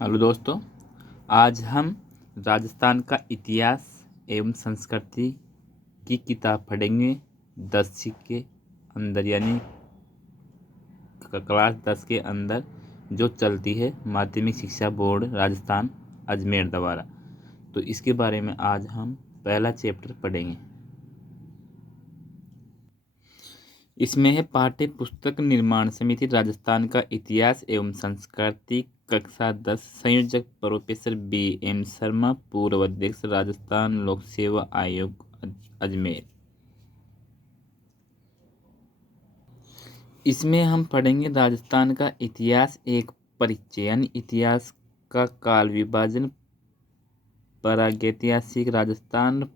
Hello दोस्तों, आज हम राजस्थान का इतिहास एवं संस्कृति की किताब पढ़ेंगे। 10 के अंदर यानी क्लास 10 के अंदर जो चलती है माध्यमिक शिक्षा बोर्ड राजस्थान अजमेर द्वारा। तो इसके बारे में आज हम पहला चैप्टर पढ़ेंगे। इसमें है पाठ्य पुस्तक निर्माण समिति राजस्थान का इतिहास एवं संस्कृति कक्षा 10 संयोजक प्रोफेसर B.M. शर्मा पूर्व अध्यक्ष राजस्थान लोक सेवा आयोग अजमेर। इसमें हम पढ़ेंगे राजस्थान का इतिहास एक परिचय यानी इतिहास का काल विभाजन, प्रागैतिहासिक राजस्थान,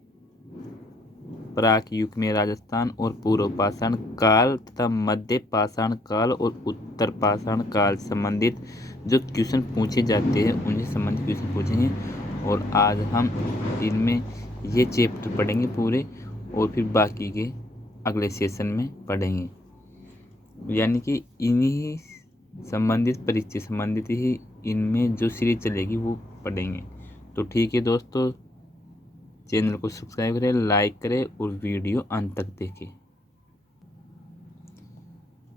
प्राक युग में राजस्थान और पूर्व पाषाण काल तथा मध्य पाषाण काल और उत्तर पाषाण काल संबंधित जो क्वेश्चन पूछे जाते हैं उनसे संबंधित क्वेश्चन पूछेंगे। और आज हम इनमें ये चैप्टर पढ़ेंगे पूरे और फिर बाकी के अगले सेशन में पढ़ेंगे, यानी कि इन्हीं संबंधित परिचय संबंधित ही इनमें जो सीरीज चलेगी वो पढ़ेंगे। तो ठीक है दोस्तों, चैनल को सब्सक्राइब करें, लाइक करें और वीडियो अंत तक देखें।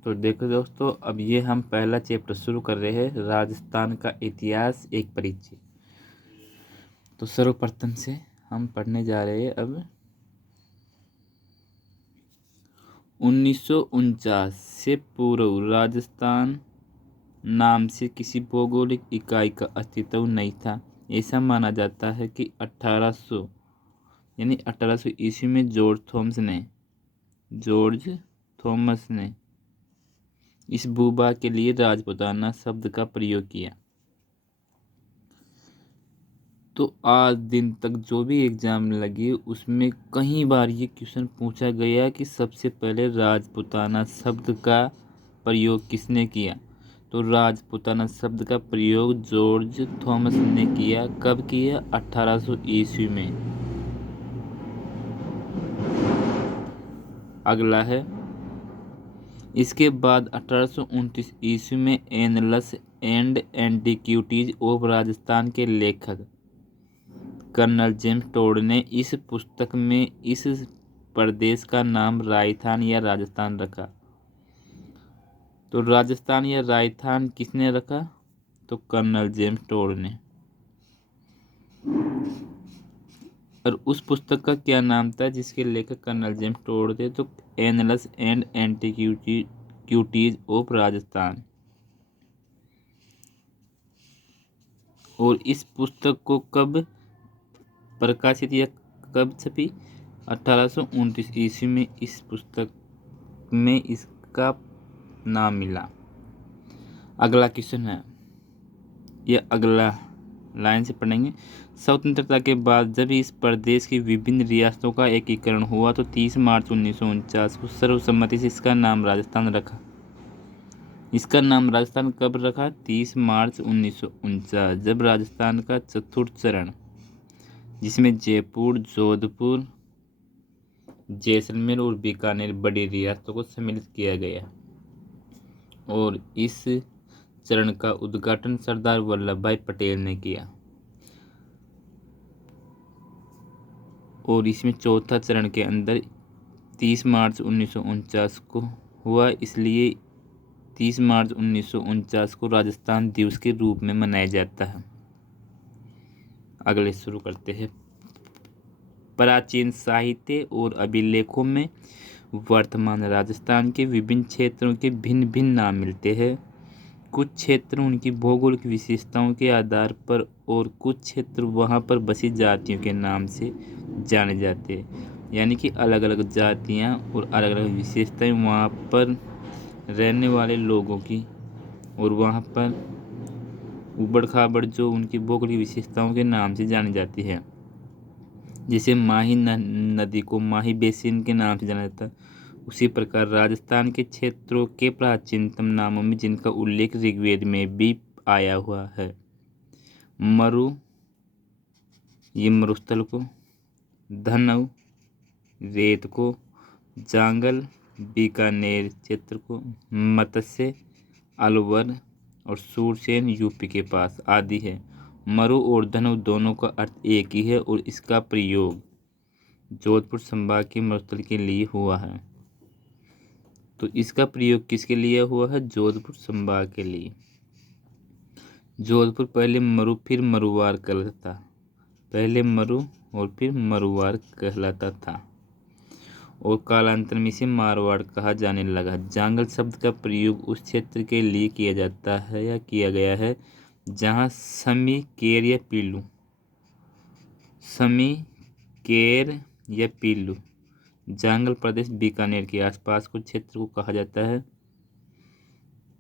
तो देखो दोस्तों, अब ये हम पहला चैप्टर शुरू कर रहे हैं, राजस्थान का इतिहास एक परिचय। तो सर्वप्रथम से हम पढ़ने जा रहे हैं अब 1949 से पूर्व राजस्थान नाम से किसी भौगोलिक इकाई का अस्तित्व नहीं था। ऐसा माना जाता है कि 1800 ईस्वी में जॉर्ज थॉमस ने इस भूभाग के लिए राजपूताना शब्द का प्रयोग किया। तो आज दिन तक जो भी एग्जाम लगे उसमें कई बार ये क्वेश्चन पूछा गया कि सबसे पहले राजपूताना शब्द का प्रयोग किसने किया। तो राजपूताना शब्द का प्रयोग जॉर्ज थॉमस ने किया। कब किया? 1800 ईस्वी में। अगला है, इसके बाद 1829 ईस्वी में annulus and antiquities of Rajasthan के लेखक कर्नल जेम्स टोड ने इस पुस्तक में इस प्रदेश का नाम राजस्थान या राजस्थान रखा। तो राजस्थान या राजस्थान किसने रखा? तो कर्नल जेम्स टोड ने। और उस पुस्तक का क्या नाम था जिसके लेखक कर्नल जेम्स टोड थे? तो annulus and antiquities of Rajasthan. और इस पुस्तक को कब प्रकाशित या कब छपी? 1829 ईस्वी में इस पुस्तक में इसका नाम मिला। अगला क्वेश्चन है, यह अगला लाइन से पढ़ेंगे। स्वतंत्रता के बाद जब इस प्रदेश की विभिन्न रियासतों का एकीकरण हुआ तो 30 मार्च 1949 को सर्वसम्मति से इसका नाम राजस्थान रखा। इसका नाम राजस्थान कब रखा? 30 मार्च 1949, जब राजस्थान का चतुर्थ चरण जिसमें जयपुर, जोधपुर, जैसलमेर और बीकानेर बड़ी रियासतों को सम्मिलित किया गया। और इस चरण का उद्घाटन सरदार वल्लभ भाई पटेल ने किया। और इसमें चौथा चरण के अंदर 30 मार्च 1949 को हुआ, इसलिए 30 मार्च 1949 को राजस्थान दिवस के रूप में मनाया जाता है। अगले शुरू करते हैं। प्राचीन साहित्य और अभिलेखों में वर्तमान राजस्थान के विभिन्न क्षेत्रों के भिन्न भिन्न नाम मिलते हैं। कुछ क्षेत्र उनकी भौगोलिक विशेषताओं के आधार पर और कुछ क्षेत्र वहां पर बसी जातियों के नाम से जाने जाते हैं, यानी कि अलग अलग जातियां और अलग अलग विशेषताएं वहां पर रहने वाले लोगों की और वहां पर उबड़ खाबड़ जो उनकी भौगोलिक विशेषताओं के नाम से जानी जाती है। जैसे माही नदी को माही बेसिन के नाम से जाना जाता है, उसी प्रकार राजस्थान के क्षेत्रों के प्राचीनतम नामों में जिनका उल्लेख ऋग्वेद में भी आया हुआ है। ये मरुस्थल को, धनव रेत को, जांगल बीकानेर क्षेत्र को, मत्स्य अलवर और सूरसेन यूपी के पास आदि है। मरु और धनु दोनों का अर्थ एक ही है और इसका प्रयोग जोधपुर संभाग के मरुस्थल के लिए हुआ है। तो इसका प्रयोग किसके लिए हुआ है? जोधपुर संभाग के लिए। जोधपुर पहले मरु फिर मरुवार कहलाता था। पहले मरु और फिर मरुवार कहलाता था और कालांतर में इसे मारवाड़ कहा जाने लगा। जांगल शब्द का प्रयोग उस क्षेत्र के लिए किया जाता है या किया गया है जहाँ समी, केर या पीलू, समी, केर या पीलू, जांगल प्रदेश बीकानेर के आसपास कुछ क्षेत्र को कहा जाता है।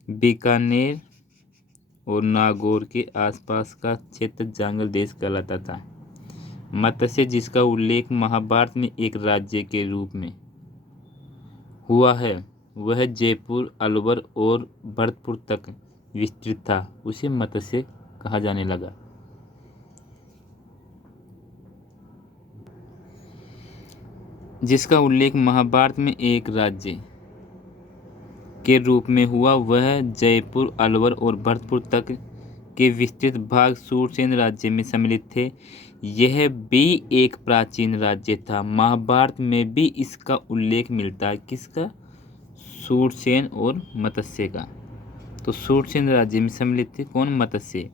बीकानेर और नागौर के आसपास का क्षेत्र जांगल देश कहलाता था। मत्स्य, जिसका उल्लेख महाभारत में एक राज्य के रूप में हुआ है, वह जयपुर, अलवर और भरतपुर तक विस्तृत था, उसे मत्स्य कहा जाने लगा। जिसका उल्लेख महाभारत में एक राज्य के रूप में हुआ, वह जयपुर, अलवर और भरतपुर तक के विस्तृत भाग सूरसेन राज्य में सम्मिलित थे। यह भी एक प्राचीन राज्य था। महाभारत में भी इसका उल्लेख मिलता है। किसका? सूरसेन और मत्स्य का। तो सूरसेन राज्य में सम्मिलित थे कौन? मत्स्य।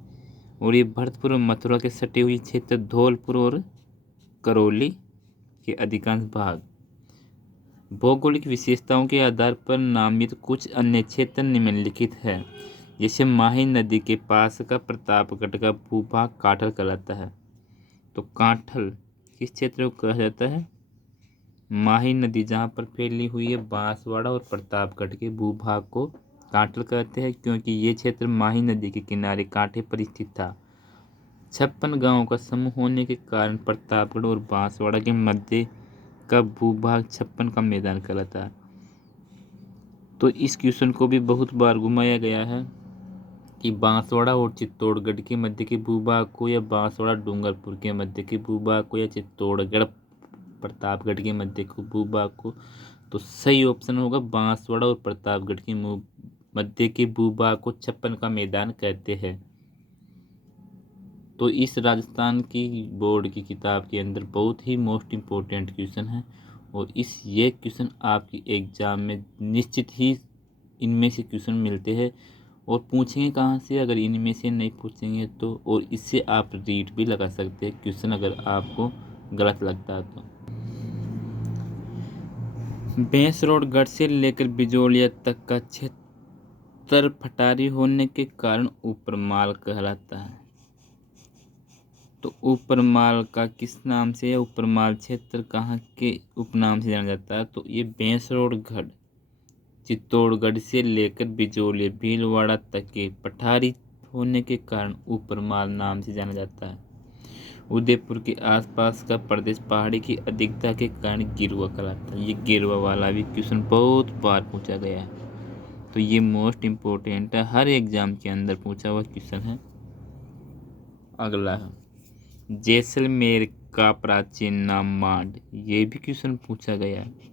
और ये भरतपुर और मथुरा के सटे हुए क्षेत्र धौलपुर और करौली के अधिकांश भाग। भौगोलिक विशेषताओं के आधार पर नामित कुछ अन्य क्षेत्र निम्नलिखित है। जैसे माही नदी के पास का प्रतापगढ़ का भूभाग काठल कहलाता है। तो काठल किस क्षेत्र को कहा जाता है? माही नदी जहाँ पर फैली हुई है बांसवाड़ा और प्रतापगढ़ के भूभाग को काठल कहते हैं, क्योंकि ये क्षेत्र माही नदी के किनारे कांठे पर स्थित था। 56 गांवों का समूह होने के कारण प्रतापगढ़ और बांसवाड़ा के मध्य का भूभाग 56 का मैदान कहलाता है। तो इस क्वेश्चन को भी बहुत बार घुमाया गया है कि बांसवाड़ा और चित्तौड़गढ़ के मध्य के भूभाग को, या बांसवाड़ा डूंगरपुर के मध्य के भूभाग को, या चित्तौड़गढ़ प्रतापगढ़ के मध्य के भूभाग को। तो सही ऑप्शन होगा बांसवाड़ा और प्रतापगढ़ के मध्य के भूभाग को 56 का मैदान कहते हैं। तो इस राजस्थान की बोर्ड की किताब के अंदर बहुत ही मोस्ट इम्पोर्टेंट क्वेश्चन है और ये क्वेश्चन आपकी एग्जाम में निश्चित ही इनमें से क्वेश्चन मिलते हैं और पूछेंगे कहाँ से, अगर इनमें से नहीं पूछेंगे तो। और इससे आप रीड भी लगा सकते हैं क्वेश्चन अगर आपको गलत लगता है तो। भैंसरोडगढ़ से लेकर बिजोलिया तक का क्षेत्र पठारी होने के कारण उपरमाल कहलाता है। तो उपरमाल का किस नाम से, या उपरमाल क्षेत्र कहाँ के उपनाम से जाना जाता है? तो ये भैंसरोडगढ़ चित्तौड़गढ़ से लेकर बिजोलिया भीलवाड़ा तक के पठारी होने के कारण उपरमाल नाम से जाना जाता है। उदयपुर के आसपास का प्रदेश पहाड़ी की अधिकता के कारण गिरवा कहलाता है। ये गिरवा वाला भी क्वेश्चन बहुत बार पूछा गया है, तो ये मोस्ट इम्पोर्टेंट है, हर एग्जाम के अंदर पूछा हुआ क्वेश्चन है। अगला है जैसलमेर का प्राचीन नाम मांड, ये भी क्वेश्चन पूछा गया है।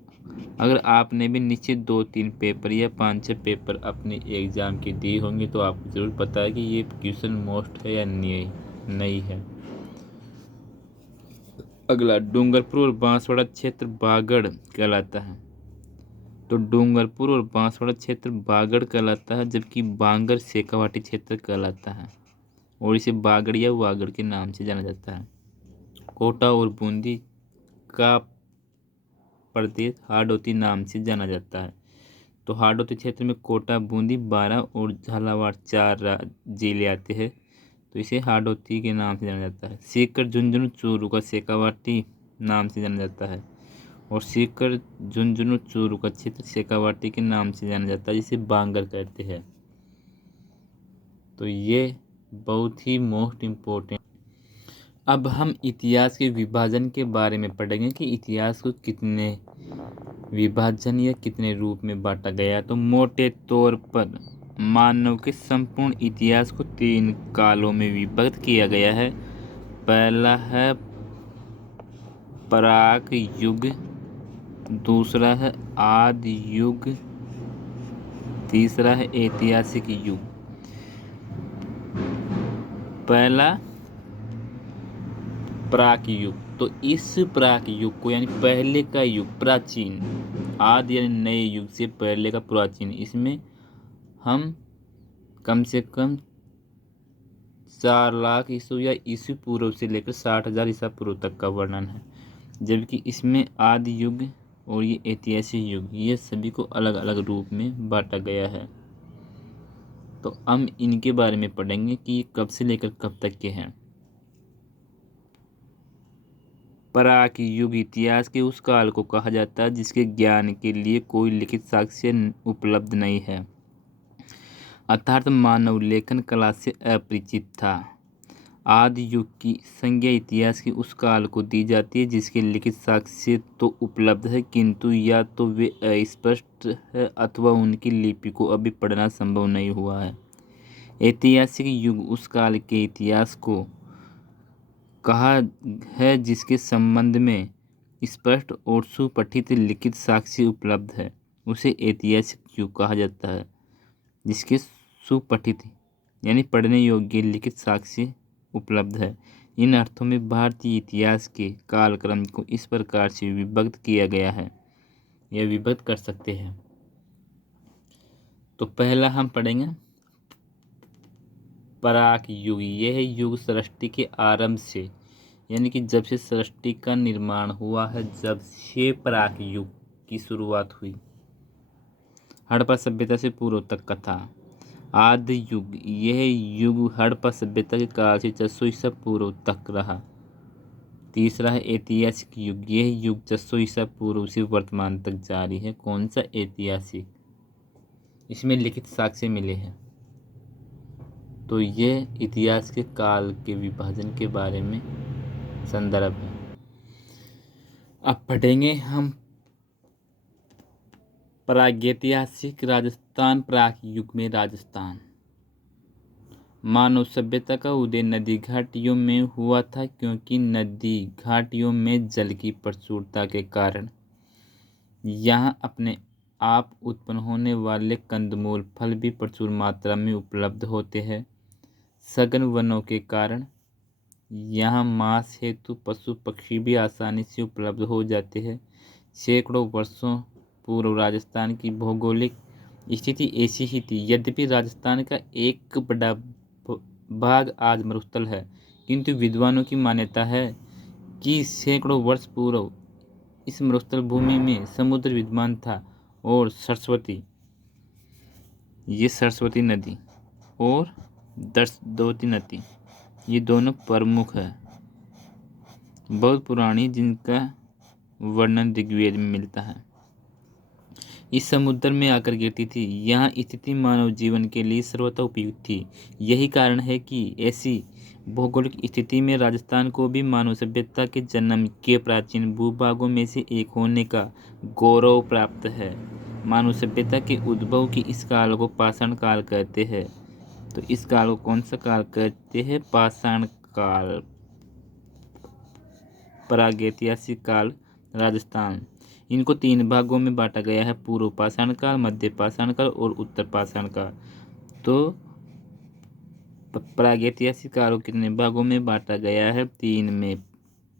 अगर आपने भी निश्चित 2-3 पेपर या 5-6 पेपर अपने एग्जाम के दिए होंगे तो आपको जरूर पता है कि ये क्वेश्चन मोस्ट है या नहीं है। अगला डूंगरपुर और बांसवाड़ा क्षेत्र बागड़ कहलाता है। तो डूंगरपुर और बांसवाड़ा क्षेत्र बागड़ कहलाता है, जबकि बांगर शेखावाटी क्षेत्र कहलाता है और इसे बागड़ या वागड़ के नाम से जाना जाता है। कोटा और बूंदी का प्रदेश हाड़ौती नाम से जाना जाता है। तो हाड़ौती क्षेत्र में कोटा, बूंदी, बारां और झालावाड़ 4 जिले आते हैं, तो इसे हाड़ौती के नाम से जाना जाता है। सीकर, झुंझुनू, चूरू का शेखावाटी नाम से जाना जाता है और सीकर, झुंझुनू, चूरू का क्षेत्र शेखावाटी के नाम से जाना जाता है, जिसे बांगर कहते हैं। तो ये बहुत ही मोस्ट इम्पोर्टेंट। अब हम इतिहास के विभाजन के बारे में पढ़ेंगे कि इतिहास को कितने विभाजन या कितने रूप में बांटा गया। तो मोटे तौर पर मानव के संपूर्ण इतिहास को 3 कालों में विभक्त किया गया है। पहला है प्राक युग, दूसरा है आदि युग, तीसरा है ऐतिहासिक युग। पहला प्राक युग, तो इस प्राक युग को यानी पहले का युग, प्राचीन, आदि यानी नए युग से पहले का प्राचीन, इसमें हम कम से कम 4 लाख ईस्वी या ईस्वी पूर्व से लेकर 60,000 ईसा पूर्व तक का वर्णन है। जबकि इसमें आदि युग और ये ऐतिहासिक युग, ये सभी को अलग अलग रूप में बांटा गया है। तो हम इनके बारे में पढ़ेंगे कि ये कब से लेकर कब तक के हैं। प्राक युग इतिहास के उस काल को कहा जाता है जिसके ज्ञान के लिए कोई लिखित साक्ष्य उपलब्ध नहीं है, अर्थात मानव लेखन कला से अपरिचित था। आदि युग की संज्ञा इतिहास के उस काल को दी जाती है जिसके लिखित साक्ष्य तो उपलब्ध है, किंतु या तो वे अस्पष्ट है अथवा उनकी लिपि को अभी पढ़ना संभव नहीं हुआ है। ऐतिहासिक युग उस काल के इतिहास को कहा है जिसके संबंध में स्पष्ट और सुपठित लिखित साक्ष्य उपलब्ध है, उसे ऐतिहासिक युग कहा जाता है। जिसके सुपठित यानी पढ़ने योग्य लिखित साक्ष्य उपलब्ध है। इन अर्थों में भारतीय इतिहास के कालक्रम को इस प्रकार से विभक्त किया गया है, यह विभक्त कर सकते हैं। तो पहला हम पढ़ेंगे प्राक युग। यह युग सृष्टि के आरंभ से यानी कि जब से सृष्टि का निर्माण हुआ है, जब से प्राक युग की शुरुआत हुई। हड़प्पा सभ्यता से पूर्व तक का था। आदि युग, यह युग हड़प्पा सभ्यता के काल से 600 ईसा पूर्व तक रहा। तीसरा है ऐतिहासिक युग। यह युग 600 ईसा पूर्व से वर्तमान तक जारी है। कौन सा ऐतिहासिक? इसमें लिखित साक्ष्य मिले हैं। तो यह इतिहास के काल के विभाजन के बारे में संदर्भ है। अब पढ़ेंगे हम प्रागैतिहासिक राजस्थान। प्राक युग में राजस्थान मानव सभ्यता का उदय नदी घाटियों में हुआ था, क्योंकि नदी घाटियों में जल की प्रचुरता के कारण यहाँ अपने आप उत्पन्न होने वाले कंदमूल फल भी प्रचुर मात्रा में उपलब्ध होते हैं। सघन वनों के कारण यहाँ मांस हेतु पशु पक्षी भी आसानी से उपलब्ध हो जाते हैं। सैकड़ों वर्षों पूर्व राजस्थान की भौगोलिक स्थिति ऐसी ही थी। यद्यपि राजस्थान का एक बड़ा भाग आज मरुस्थल है, किंतु विद्वानों की मान्यता है कि सैकड़ों वर्ष पूर्व इस मरुस्थल भूमि में समुद्र विद्यमान था और सरस्वती, ये सरस्वती नदी और दर्शवती नदी, ये दोनों प्रमुख है, बहुत पुरानी, जिनका वर्णन ऋग्वेद में मिलता है। इस समुद्र में आकर गिरती थी। यहाँ स्थिति मानव जीवन के लिए सर्वथा उपयुक्त थी। यही कारण है कि ऐसी भौगोलिक स्थिति में राजस्थान को भी मानव सभ्यता के जन्म के प्राचीन भूभागों में से एक होने का गौरव प्राप्त है। मानव सभ्यता के उद्भव की इस काल को पाषाण काल कहते हैं। तो इस काल को कौन सा काल कहते हैं? पाषाण काल। प्रागैतिहासिक काल राजस्थान, इनको 3 भागों में बांटा गया है: पूर्व पाषाण काल, मध्य पाषाण काल और उत्तर पाषाण काल। तो प्रागैतिहासिक काल को कितने भागों में बांटा गया है? 3 में।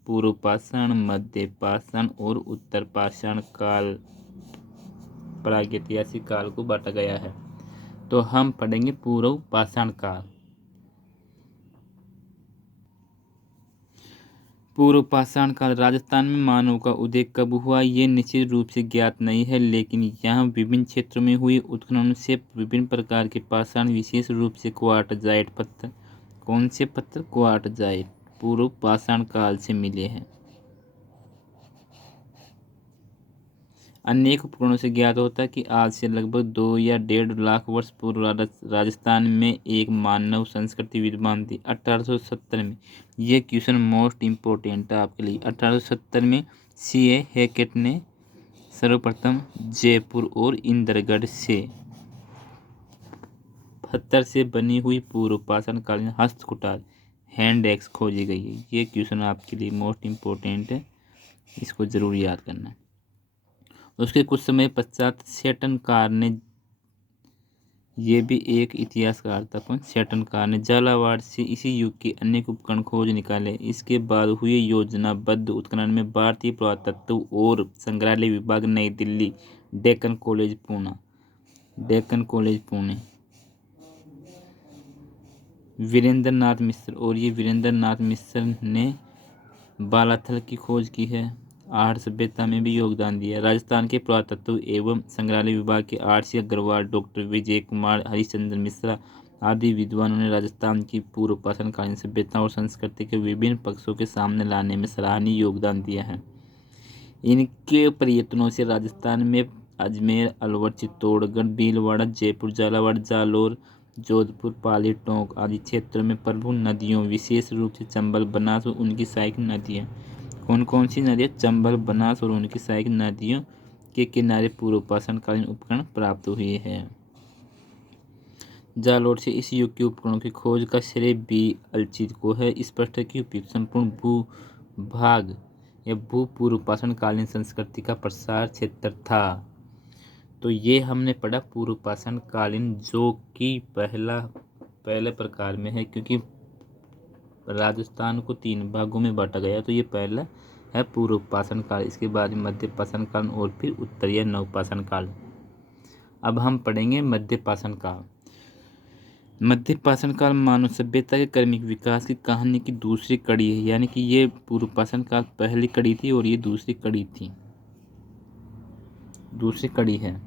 पूर्व पाषाण, मध्य पाषाण और उत्तर पाषाण काल, प्रागैतिहासिक काल को बांटा गया है। तो हम पढ़ेंगे पूर्व पाषाण काल। पूर्व पाषाण काल राजस्थान में मानव का उदय कब हुआ, ये निश्चित रूप से ज्ञात नहीं है, लेकिन यहाँ विभिन्न क्षेत्रों में हुए उत्खनन से विभिन्न प्रकार के पाषाण, विशेष रूप से क्वार्टजाइट पत्थर, कौन से पत्थर? क्वार्टजाइट, पूर्व पाषाण काल से मिले हैं। अनेक उपकरणों से ज्ञात होता है कि आज से लगभग 2 या 1.5 लाख वर्ष पूर्व राजस्थान में एक मानव संस्कृति विद्यमान थी। 1870 में, यह क्वेश्चन मोस्ट इम्पोर्टेंट है आपके लिए। 1870 में C.A. हैकेट ने सर्वप्रथम जयपुर और इंद्रगढ़ से पत्थर से बनी हुई पूर्व पाषाण कालीन हस्तकुटार हैंड एक्स खोजी गई है। ये क्वेश्चन आपके लिए मोस्ट इम्पोर्टेंट है, इसको जरूर याद करना है। उसके कुछ समय पश्चात सेटन कार ने ये भी एक इतिहासकार था। कौन? सैटनकार ने झालावाड़ से इसी युग के अनेक उपकरण खोज निकाले। इसके बाद हुए योजनाबद्ध उत्खनन में भारतीय पुरातत्व और संग्रहालय विभाग, नई दिल्ली, डेक्कन कॉलेज पुणे, वीरेंद्र नाथ मिश्र, और ये वीरेंद्र नाथ मिश्र ने बालाथल की खोज की है। आहड़ सभ्यता में भी योगदान दिया। राजस्थान के पुरातत्व एवं संग्रहालय विभाग के आर.सी. अग्रवाल, डॉक्टर विजय कुमार, हरिश्चंद्र मिश्रा आदि विद्वानों ने राजस्थान की पूर्व पाषाणकालीन सभ्यता और संस्कृति के विभिन्न पक्षों के सामने लाने में सराहनीय योगदान दिया है। इनके प्रयत्नों से राजस्थान में अजमेर, अलवर, चित्तौड़गढ़, भीलवाड़ा, जयपुर, झालावाड़, जालौर, जोधपुर, पाली, टोंक आदि क्षेत्रों में प्रमुख नदियों, विशेष रूप से चंबल, बनास और उनकी सहायक नदियाँ। कौन कौन सी नदियाँ? चंबल, बनास और उनकी सहायक नदियों के किनारे पूर्व पाषाणकालीन उपकरण प्राप्त हुए हैं। जालौर से इस युग के उपकरणों की खोज का श्रेय बी. अलचित को है। इस प्रश्न की उपयुक्त संपूर्ण भूभाग या भूपूर्व पाषाणकालीन संस्कृति का प्रसार क्षेत्र था। तो ये हमने पढ़ा पूर्व पाषाणकालीन, जो कि पहले प्रकार में है, क्योंकि राजस्थान को 3 भागों में बांटा गया। तो ये पहला है पूर्व पाषाण काल, इसके बाद मध्य पाषाण काल और फिर उत्तरीय नवपाषाण काल। अब हम पढ़ेंगे मध्य पाषाण काल। मध्य पाषाण काल मानव सभ्यता के क्रमिक विकास की कहानी की दूसरी कड़ी है। यानी कि ये पूर्व पाषाण काल पहली कड़ी थी और ये दूसरी कड़ी है।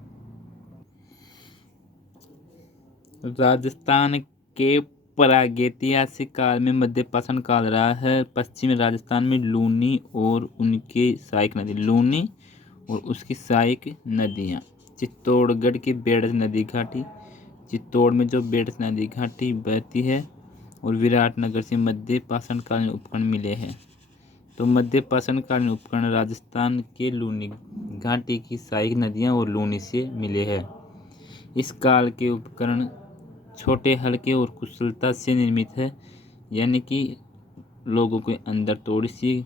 राजस्थान के प्रागैतिहासिक काल में मध्य पाषाण काल रहा है। पश्चिमी राजस्थान में लूनी और उनकी सहायक नदियाँ, चित्तौड़गढ़ की बेड़स नदी घाटी, चित्तौड़ में जो बेड़स नदी घाटी बहती है, और विराटनगर से मध्य पाषाणकालीन उपकरण मिले हैं। तो मध्य पाषाणकालीन उपकरण राजस्थान के लूनी घाटी की सहायक नदियाँ और लूनी से मिले हैं। इस काल के उपकरण छोटे, हल्के और कुशलता से निर्मित है। यानी कि लोगों के अंदर थोड़ी सी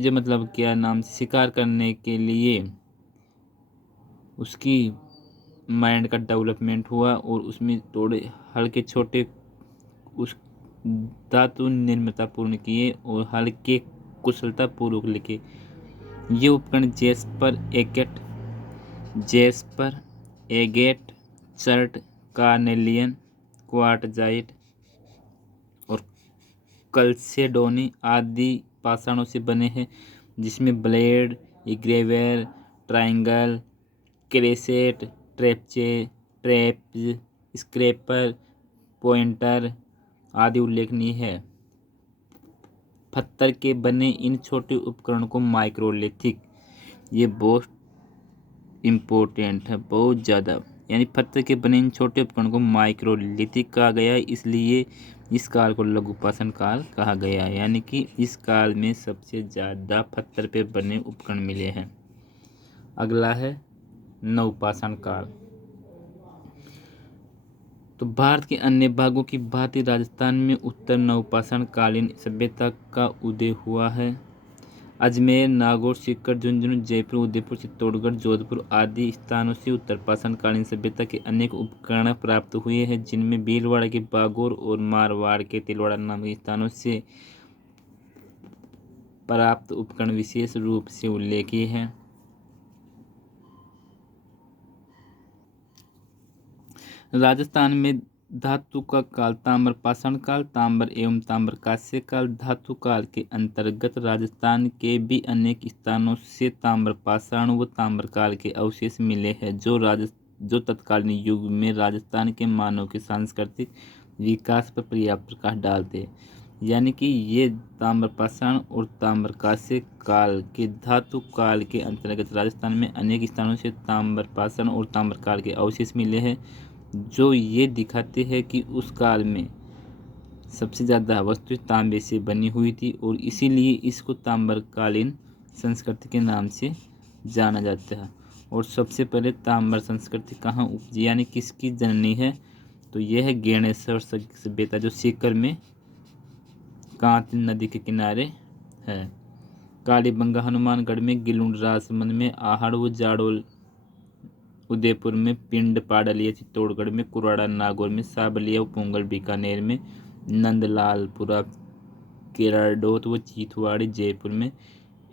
जो मतलब क्या नाम से शिकार करने के लिए उसकी माइंड का डेवलपमेंट हुआ, और उसमें थोड़े हल्के छोटे उस धातु निर्मतापूर्ण किए और हल्के कुशलतापूर्वक लिखे। ये उपकरण jasper, agate, chert, carnelian, quartzite और कल्सेडोनी आदि पाषाणों से बने हैं, जिसमें blade, graver, triangle, crescent, traps, scraper, pointer आदि उल्लेखनीय है। पत्थर के बने इन छोटे उपकरणों को माइक्रोलिथिक, ये बहुत इम्पोर्टेंट है, बहुत ज़्यादा, यानी पत्थर के बने इन छोटे उपकरणों को माइक्रोलिथिक कहा गया है। इसलिए इस काल को लघु पाषाण काल कहा गया है। यानी कि इस काल में सबसे ज़्यादा पत्थर पे बने उपकरण मिले हैं। अगला है नवपाषाण काल। तो भारत के अन्य भागों की भांति राजस्थान में उत्तर नवपाषाण कालीन सभ्यता का उदय हुआ है। अजमेर, नागौर, सीकर, झुंझुनू, जयपुर, उदयपुर, चित्तौड़गढ़, जोधपुर आदि स्थानों से उत्तर पाषाणकालीन सभ्यता के अनेक उपकरण प्राप्त हुए हैं, जिनमें भीलवाड़ा के बागौर और मारवाड़ के तिलवाड़ा नामक स्थानों से प्राप्त उपकरण विशेष रूप से उल्लेखनीय हैं। राजस्थान में धातु का काल ताम्र पाषाण काल, ताम्र एवं ताम्र कांस्य काल। धातु काल के अंतर्गत राजस्थान के भी अनेक स्थानों से ताम्र पाषाण व ताम्र काल के अवशेष मिले हैं, जो तत्कालीन युग में राजस्थान के मानव के सांस्कृतिक विकास पर पर्याप्त प्रकाश डालते हैं। यानी कि ये ताम्र पाषाण और ताम्र कांस्य काल के धातु काल के अंतर्गत राजस्थान में अनेक स्थानों से ताम्र पाषाण और ताम्र काल के अवशेष मिले हैं, जो ये दिखाते हैं कि उस काल में सबसे ज़्यादा वस्तु तांबे से बनी हुई थी, और इसीलिए इसको ताम्रकालीन संस्कृति के नाम से जाना जाता है। और सबसे पहले ताम्र संस्कृति कहाँ उपजी, यानी किसकी जननी है? तो यह है गेणेश्वर सभ्यता, जो सीकर में कांति नदी के किनारे है। कालीबंगा हनुमानगढ़ में, गिलुंड राजसमंद में, आहड़ व जाडोल उदयपुर में, पिंड, पाडलिया चित्तौड़गढ़ में, कुराड़ा नागौर में, साबलिया व पोंगल बीकानेर में, नंदलालपुरा केराडोत व चीथवाड़ी जयपुर में,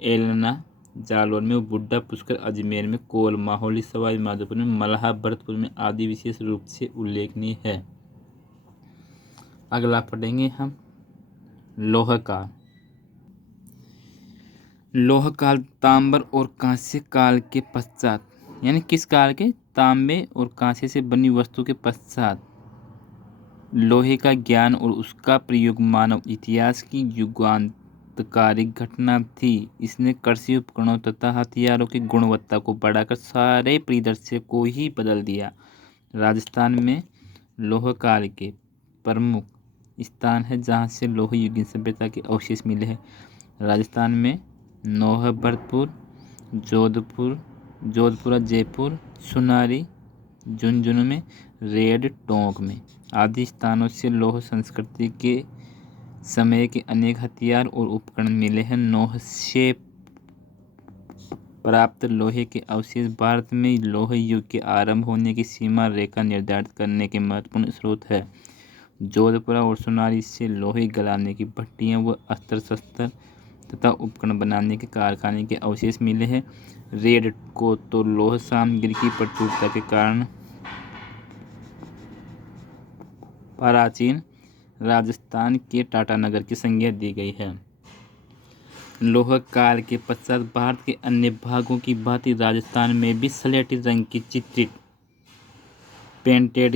एलना जालौर में, बुड्ढा पुष्कर अजमेर में, कोल माहौली सवाई माधोपुर में, मल्हा भरतपुर में आदि विशेष रूप से उल्लेखनीय है। अगला पढ़ेंगे हम लौह काल। लौह काल तांबर और कांस्य काल के पश्चात, यानी किस काल के? तांबे और कांसे से बनी वस्तु के पश्चात लोहे का ज्ञान और उसका प्रयोग मानव इतिहास की युगांतकारी घटना थी। इसने कृषि उपकरणों तथा हथियारों की गुणवत्ता को बढ़ाकर सारे परिदृश्य को ही बदल दिया। राजस्थान में लौह काल के प्रमुख स्थान है जहाँ से लोह युगीन सभ्यता के अवशेष मिले हैं। राजस्थान में नौह भरतपुर, जोधपुरा जयपुर, सुनारी झुंझुनू में, रेड टोंक में आदि स्थानों से लौह संस्कृति के समय के अनेक हथियार और उपकरण मिले हैं। नौह से प्राप्त लोहे के अवशेष भारत में लौह युग के आरंभ होने की सीमा रेखा निर्धारित करने के महत्वपूर्ण स्रोत है। जोधपुरा और सुनारी से लोहे गलाने की भट्टियां व अस्त्र शस्त्र तथा उपकरण बनाने के कारखाने के अवशेष मिले हैं। रेड को तो लौह सामग्री की प्रचुरता के कारण प्राचीन राजस्थान के टाटानगर की संज्ञा दी गई है। लौह काल के पश्चात भारत के अन्य भागों की भांति राजस्थान में भी स्लेटी रंग की चित्रित पेंटेड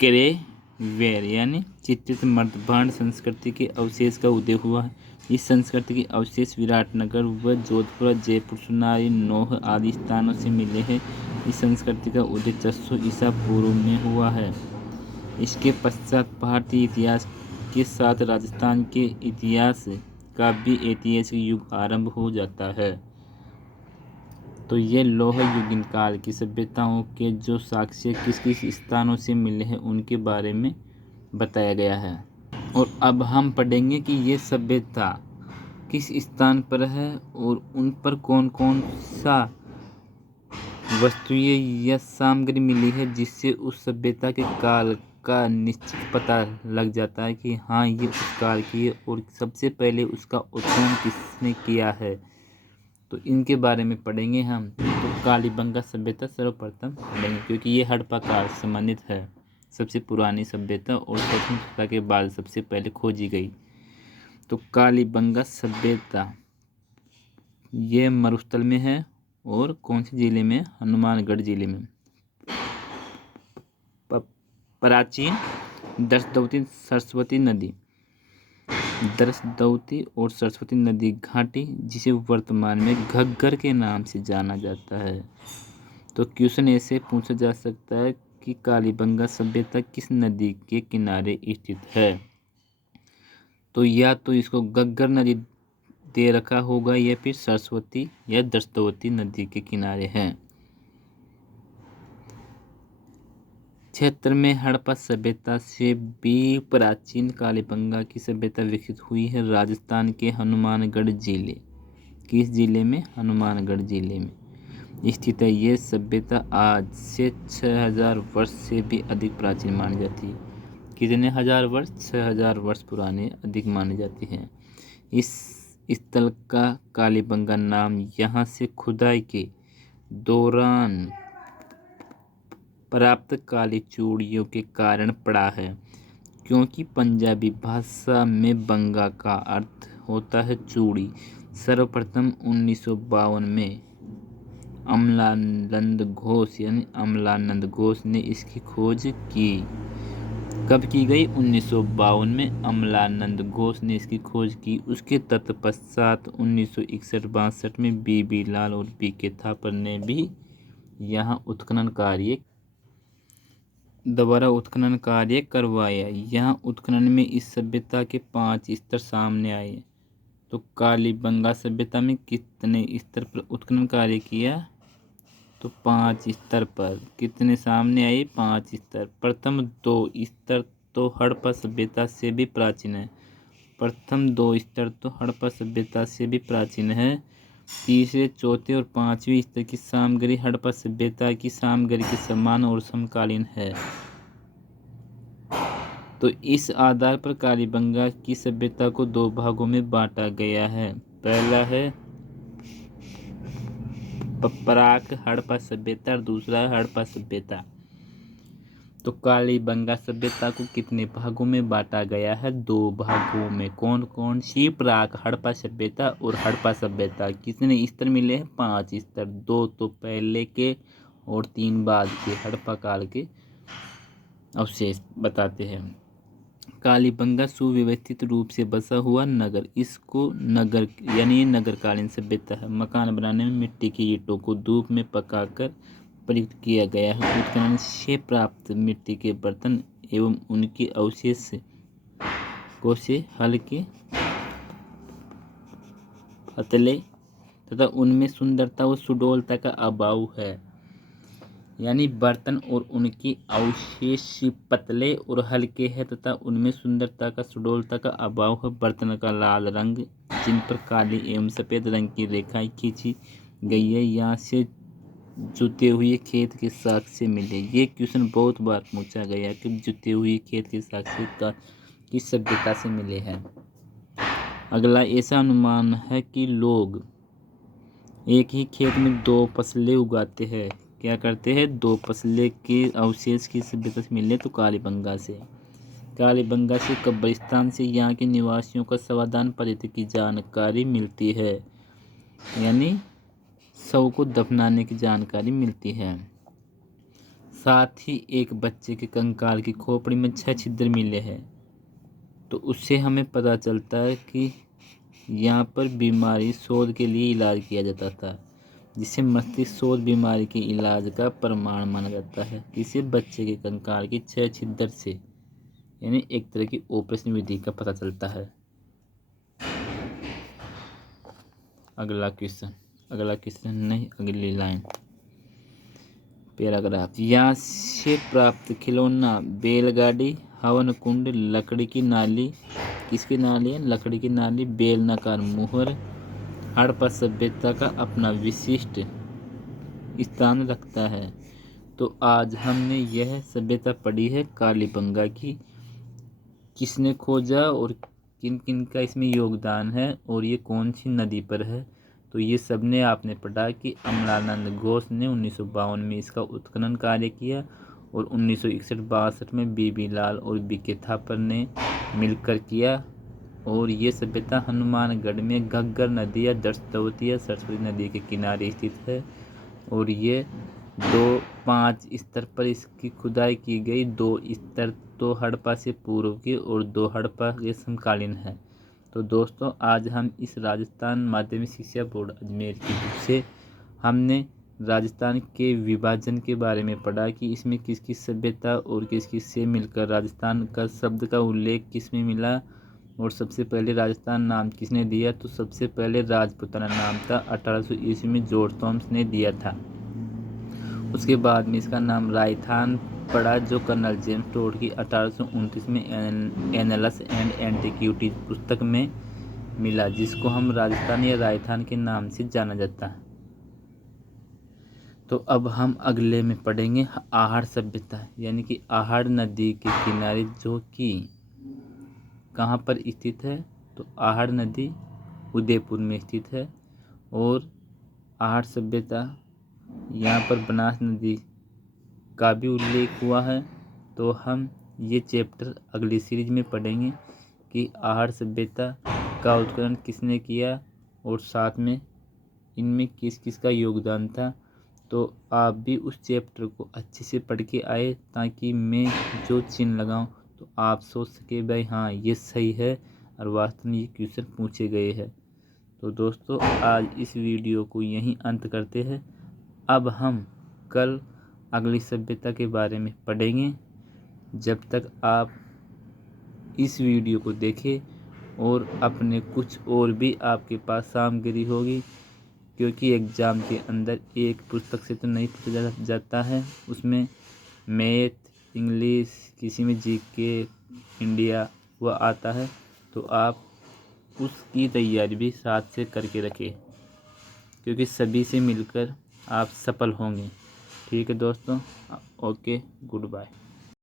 ग्रे वेयर यानी चित्रित मर्दभांड संस्कृति के अवशेष का उदय हुआ है। इस संस्कृति के अवशेष विराटनगर व जोधपुर, जयपुर, सुनारी, नौह आदि स्थानों से मिले हैं। इस संस्कृति का उदय 600 ईसा पूर्व में हुआ है। इसके पश्चात भारतीय इतिहास के साथ राजस्थान के इतिहास का भी ऐतिहासिक युग आरंभ हो जाता है। तो ये लौह युगीन काल की सभ्यताओं के जो साक्ष्य किस किस स्थानों से मिले हैं उनके बारे में बताया गया है। और अब हम पढ़ेंगे कि ये सभ्यता किस स्थान पर है और उन पर कौन कौन सा वस्तुएं या सामग्री मिली है जिससे उस सभ्यता के काल का निश्चित पता लग जाता है कि हाँ ये उस काल की है और सबसे पहले उसका उत्खनन किसने किया है। तो इनके बारे में पढ़ेंगे हम। तो कालीबंगा सभ्यता सर्वप्रथम पढ़ेंगे क्योंकि ये हड़प्पा काल से संबंधित है, सबसे पुरानी सभ्यता और स्वतंत्रता के बाद सबसे पहले खोजी गई। तो कालीबंगा सभ्यता ये मरुस्थल में है और कौन से जिले में? हनुमानगढ़ जिले में। प्राचीन दर्शदवती सरस्वती नदी, दर्शदवती और सरस्वती नदी घाटी जिसे वर्तमान में घग्गर के नाम से जाना जाता है। तो क्वेश्चन ऐसे पूछा जा सकता है कि कालीबंगा सभ्यता किस नदी के किनारे स्थित है? तो या तो इसको घग्गर नदी दे रखा होगा या फिर सरस्वती या दर्शदवती नदी के किनारे है। क्षेत्र में हड़प्पा सभ्यता से भी प्राचीन कालीबंगा की सभ्यता विकसित हुई है। राजस्थान के हनुमानगढ़ जिले, किस जिले में? हनुमानगढ़ जिले में स्थित है। ये सभ्यता आज से 6000 वर्ष से भी अधिक प्राचीन मानी जाती है। कितने हजार वर्ष? 6000 वर्ष पुराने अधिक माने जाते हैं। इस स्थल का कालीबंगा नाम यहाँ से खुदाई के दौरान प्राप्त काली चूड़ियों के कारण पड़ा है, क्योंकि पंजाबी भाषा में बंगा का अर्थ होता है चूड़ी। सर्वप्रथम 1952 में अमलानंद घोष ने इसकी खोज की। कब की गई? 1952 में अमलानंद घोष ने इसकी खोज की। उसके तत्पश्चात 1961-62 में बीबी लाल और पीके थापर ने भी यहाँ उत्खनन कार्य करवाया। यहाँ उत्खनन में इस सभ्यता के 5 स्तर सामने आए। तो कालीबंगा सभ्यता में कितने स्तर पर उत्खनन कार्य किया? तो 5 स्तर पर। कितने सामने आए? 5 स्तर। प्रथम 2 स्तर तो हड़प्पा सभ्यता से भी प्राचीन है। प्रथम 2 स्तर तो हड़प्पा सभ्यता से भी प्राचीन है। तीसरे, चौथे और पांचवें स्तर की सामग्री हड़प्पा सभ्यता की सामग्री के समान और समकालीन है। तो इस आधार पर कालीबंगा की सभ्यता को दो भागों में बांटा गया है। पहला है प्राक हड़प्पा सभ्यता और दूसरा है हड़प्पा सभ्यता। तो कालीबंगा सभ्यता को कितने भागों में बांटा गया है? दो भागों में। कौन कौन सी? प्राक हड़प्पा सभ्यता और हड़प्पा सभ्यता। कितने स्तर मिले हैं? 5 स्तर। 2 तो पहले के और 3 बाद के हड़प्पा काल के अवशेष बताते हैं। कालीबंगा सुव्यवस्थित रूप से बसा हुआ नगर, इसको नगर यानी नगरकालीन सभ्यता है। मकान बनाने में मिट्टी की ईंटों को धूप में पकाकर प्रयुक्त किया गया है। उत्खनन से प्राप्त मिट्टी के बर्तन एवं उनके अवशेष को से हल्के पतले तथा उनमें सुंदरता व सुडौलता का अभाव है। यानी बर्तन और उनके अवशेष पतले और हल्के हैं तथा उनमें सुंदरता का सुडौलता का अभाव है। बर्तन का लाल रंग जिन पर काली एवं सफ़ेद रंग की रेखाएं खींची गई है, यहाँ से जुते हुए खेत के साक्ष्य मिले। ये क्वेश्चन बहुत बार पूछा गया कि जुते हुए खेत के साक्ष्य किस सभ्यता से मिले हैं। अगला, ऐसा अनुमान है कि लोग एक ही खेत में 2 फसलें उगाते हैं। क्या करते हैं? 2 फसलें के अवशेष की सभ्यता से मिले तो कालीबंगा से। कालीबंगा से कब्रिस्तान से यहाँ के निवासियों का समाधान पद्धति की जानकारी मिलती है, यानी शव को दफनाने की जानकारी मिलती है। साथ ही एक बच्चे के कंकाल की खोपड़ी में 6 छिद्र मिले हैं। तो उससे हमें पता चलता है कि यहाँ पर बीमारी शोध के लिए इलाज किया जाता था, जिसे मस्तिष्क शोध बीमारी के इलाज का प्रमाण माना जाता है। किसी बच्चे के कंकाल की 6 छिद्र से, यानी एक तरह की ऑपरेशन विधि का पता चलता है। अगला क्वेश्चन नहीं, अगली लाइन, पैराग्राफ। यहाँ से प्राप्त खिलौना, बैलगाड़ी, हवन कुंड, लकड़ी की नाली, किसकी नाली है? लकड़ी की नाली, बेलनाकार मुहर, हड़प्पा सभ्यता का अपना विशिष्ट स्थान रखता है। तो आज हमने यह सभ्यता पढ़ी है कालीबंगा की, किसने खोजा और किन किन का इसमें योगदान है और ये कौन सी नदी पर है। तो ये सब ने आपने पढ़ा कि अमलानंद घोष ने 1952 में इसका उत्खनन कार्य किया और 1961-62 में बीबी लाल और बीके थापर ने मिलकर किया। और ये सभ्यता हनुमानगढ़ में घग्गर नदी या दर्शवती या सरस्वती नदी के किनारे स्थित है। और ये 5 स्तर पर इसकी खुदाई की गई। 2 स्तर तो हड़प्पा से पूर्व के और 2 हड़प्पा के समकालीन है। तो दोस्तों, आज हम इस राजस्थान माध्यमिक शिक्षा बोर्ड अजमेर की बुक से हमने राजस्थान के विभाजन के बारे में पढ़ा कि इसमें किस किस सभ्यता और किस किस से मिलकर राजस्थान का शब्द का उल्लेख किस में मिला और सबसे पहले राजस्थान नाम किसने दिया। तो सबसे पहले राजपुताना नाम था, 1800 ईस्वी में जॉर्ज टॉम्स ने दिया था। उसके बाद में इसका नाम राजस्थान पड़ा, जो कर्नल जेम्स टोड की 1829 में एनलस एंड एंटीक्विटीज पुस्तक में मिला, जिसको हम राजस्थान या राजस्थान के नाम से जाना जाता है। तो अब हम अगले में पढ़ेंगे आहड़ सभ्यता, यानी कि आहड़ नदी के किनारे, जो कि कहाँ पर स्थित है। तो आहड़ नदी उदयपुर में स्थित है। और आहड़ सभ्यता, यहाँ पर बनास नदी का भी उल्लेख हुआ है। तो हम ये चैप्टर अगली सीरीज में पढ़ेंगे कि आहड़ सभ्यता का उत्खनन किसने किया और साथ में इनमें किस किस का योगदान था। तो आप भी उस चैप्टर को अच्छे से पढ़ के आए, ताकि मैं जो चिन्ह लगाऊं तो आप सोच सके भाई हाँ ये सही है और वास्तव में ये क्वेश्चन पूछे गए हैं। तो दोस्तों, आज इस वीडियो को यहीं अंत करते हैं। अब हम कल अगली सभ्यता के बारे में पढ़ेंगे। जब तक आप इस वीडियो को देखें और अपने कुछ और भी आपके पास सामग्री होगी, क्योंकि एग्ज़ाम के अंदर एक पुस्तक से तो नहीं पूछा जाता है, उसमें मैथ, इंग्लिश, किसी में जीके, इंडिया वह आता है। तो आप उसकी तैयारी भी साथ से करके रखें। क्योंकि सभी से मिलकर आप सफल होंगे। ठीक है दोस्तों, ओके, गुड बाय।